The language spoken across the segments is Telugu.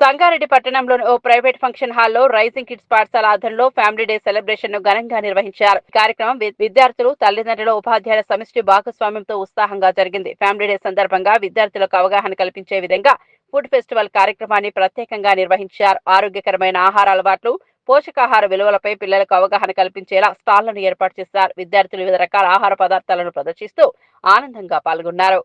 సంగారెడ్డి పట్టణంలోని ఓ ప్రైవేట్ ఫంక్షన్ హాల్లో రైజింగ్ కిడ్స్ పాఠశాల ఆధ్వర్యంలో ఫ్యామిలీ డే సెలబ్రేషన్ ను ఘనంగా నిర్వహించారు. ఈ కార్యక్రమం విద్యార్థులు, తల్లిదండ్రుల, ఉపాధ్యాయుల సమిష్టి భాగస్వామ్యంతో ఉత్సాహంగా జరిగింది. ఫ్యామిలీ డే సందర్భంగా విద్యార్థులకు అవగాహన కల్పించే విధంగా ఫుడ్ ఫెస్టివల్ కార్యక్రమాన్ని ప్రత్యేకంగా నిర్వహించారు. ఆరోగ్యకరమైన ఆహార అలవాట్లు, పోషకాహార విలువలపై పిల్లలకు అవగాహన కల్పించేలా స్టాళ్లను ఏర్పాటు చేశారు. విద్యార్థులు వివిధ రకాల ఆహార పదార్థాలను ప్రదర్శిస్తూ ఆనందంగా పాల్గొన్నారు.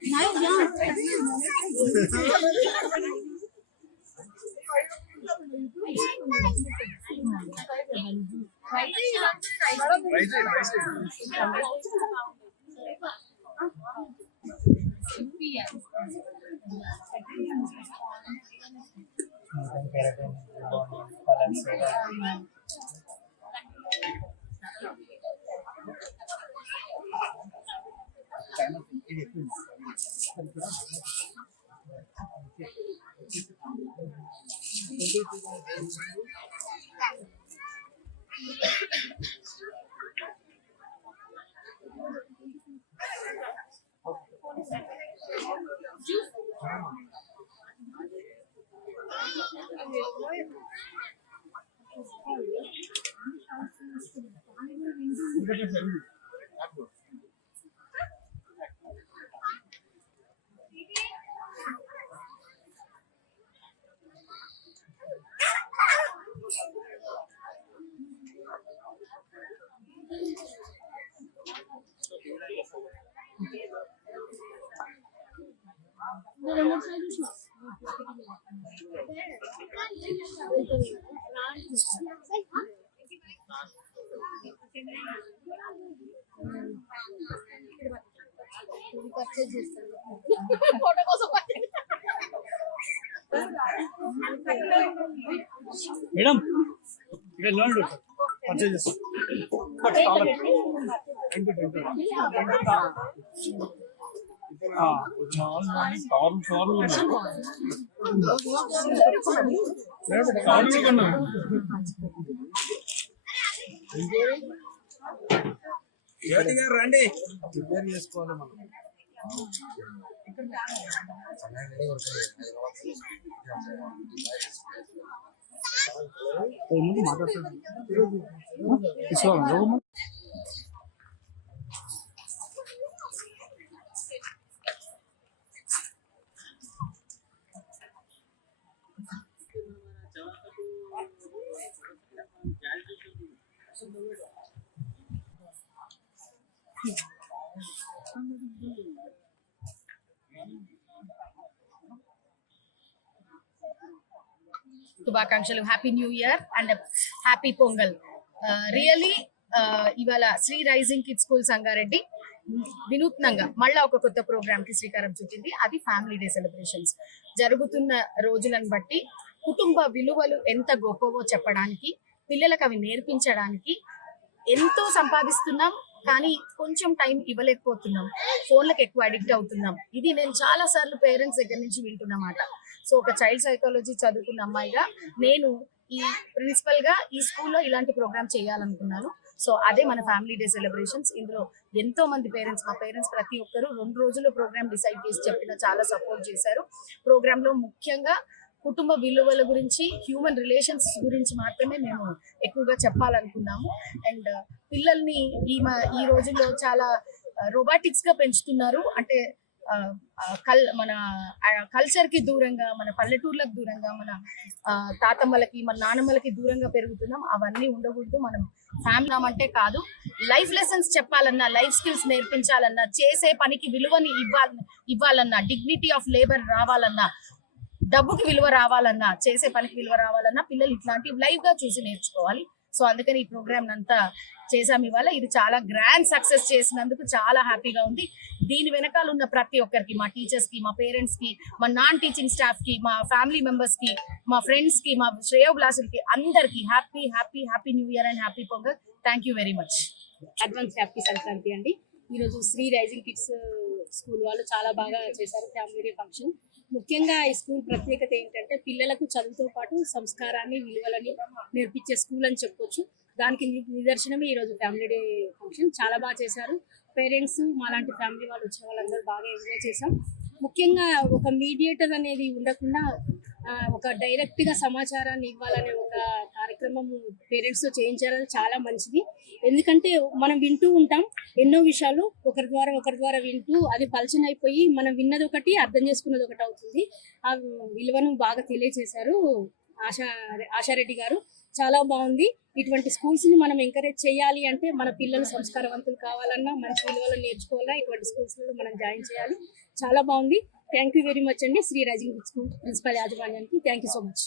మేడం ఇక్కడ లోన్ పర్చేస్ రండి ప్రిపేర్ చేసుకోవాలి మనం మాట్లాడుతున్నాం. శుభాకాంక్షలు. Happy new year and happy Pongal. Really ఇవాళ Sri rising kids school Sangareddy వినూత్నంగా మళ్ళా ఒక కొత్త ప్రోగ్రామ్ కి శ్రీకారం చుట్టింది. అది ఫ్యామిలీ డే సెలబ్రేషన్స్. జరుగుతున్న రోజులను బట్టి కుటుంబ విలువలు ఎంత గొప్పవో చెప్పడానికి, పిల్లలకు అవి నేర్పించడానికి ఎంతో సంపాదిస్తున్నాం, కానీ కొంచెం టైం ఇవ్వలేకపోతున్నాం. ఫోన్లకు ఎక్కువ అడిక్ట్ అవుతున్నాం. ఇది నేను చాలా సార్లు పేరెంట్స్ దగ్గర నుంచి వింటున్నమాట. సో ఒక చైల్డ్ సైకాలజీ చదువుకున్న అమ్మాయిగా నేను ఈ ప్రిన్సిపల్ గా ఈ స్కూల్లో ఇలాంటి ప్రోగ్రామ్ చేయాలనుకున్నాను. సో అదే మన ఫ్యామిలీ డే సెలబ్రేషన్స్. ఇందులో ఎంతో మంది పేరెంట్స్, మా పేరెంట్స్ ప్రతి ఒక్కరు 2 రోజుల ప్రోగ్రామ్ డిసైడ్ చేసి చెప్పిన చాలా సపోర్ట్ చేశారు. ప్రోగ్రామ్ లో ముఖ్యంగా కుటుంబ విలువల గురించి, హ్యూమన్ రిలేషన్స్ గురించి మాత్రమే మేము ఎక్కువగా చెప్పాలనుకున్నాము. అండ్ పిల్లల్ని ఈ రోజుల్లో చాలా రోబాటిక్స్ గా పెంచుతున్నారు. అంటే మన కల్చర్ కి దూరంగా, మన పల్లెటూర్లకు దూరంగా, మన తాతమ్మలకి, మన నానమ్మలకి దూరంగా పెరుగుతున్నాం. అవన్నీ ఉండకూడదు. మనం ఫ్యామిలీ అంటే కాదు, లైఫ్ లెసన్స్ చెప్పాలన్నా, లైఫ్ స్కిల్స్ నేర్పించాలన్నా, చేసే పనికి విలువని ఇవ్వాలన్నా, డిగ్నిటీ ఆఫ్ లేబర్ రావాలన్నా, డబ్బుకి విలువ రావాలన్నా, చేసే పనికి విలువ రావాలన్నా పిల్లలు ఇట్లాంటివి లైవ్ గా చూసి నేర్చుకోవాలి. సో అందుకని ఈ ప్రోగ్రామ్ అంతా చేసాం ఇవాళ. ఇది చాలా గ్రాండ్ సక్సెస్ చేసినందుకు చాలా హ్యాపీగా ఉంది. దీని వెనకాల ఉన్న ప్రతి ఒక్కరికి, మా టీచర్స్ కి, మా పేరెంట్స్ కి, మా నాన్ టీచింగ్ స్టాఫ్ కి, మా ఫ్యామిలీ మెంబర్స్ కి, మా ఫ్రెండ్స్ కి, మా శ్రేయోభిలాషులకి అందరికి happy happy happy new year and happy pongal. Thank you very much. Advance happy Sankranti అండి. ఈరోజు శ్రీ రైజింగ్ కిడ్స్ స్కూల్ వాళ్ళు చాలా బాగా చేశారు ఫ్యామిలీ డే ఫంక్షన్. ముఖ్యంగా ఈ స్కూల్ ప్రత్యేకత ఏంటంటే పిల్లలకు చదువుతో పాటు సంస్కారాన్ని, విలువలని నేర్పించే స్కూల్ అని చెప్పొచ్చు. దానికి నిదర్శనమే ఈరోజు ఫ్యామిలీ డే ఫంక్షన్. చాలా బాగా చేశారు. పేరెంట్స్, మాలాంటి ఫ్యామిలీ వాళ్ళు వచ్చిన వాళ్ళందరూ బాగా ఎంజాయ్ చేశాం. ముఖ్యంగా ఒక మీడియేటర్ అనేది ఉండకుండా ఒక డైరెక్ట్ గా సమాచారాన్ని ఇవ్వాలనే ఒక కార్యక్రమం పేరెంట్స్ తో చేయించాలని చాలా మంచిది. ఎందుకంటే మనం వింటూ ఉంటాం ఎన్నో విషయాలు ఒకరి ద్వారా వింటూ అది పలచన అయిపోయి మనం విన్నది ఒకటి అర్థం చేసుకున్నది ఒకటి అవుతుంది. ఆ విలువను బాగా తెలియజేశారు ఆశారెడ్డి గారు. చాలా బాగుంది. ఇటువంటి స్కూల్స్ ని మనం ఎంకరేజ్ చేయాలి అంటే మన పిల్లలు సంస్కారవంతులు కావాలన్నా మంచి విలువలను నేర్చుకోవాలన్నా ఇటువంటి స్కూల్స్ లో మనం జాయిన్ చేయాలి. చాలా బాగుంది. థ్యాంక్ యూ వెరీ మచ్ అండి శ్రీ రైజింగ్ స్కూల్ ప్రిన్సిపల్ యాజమాన్యానికి. Thank you so much.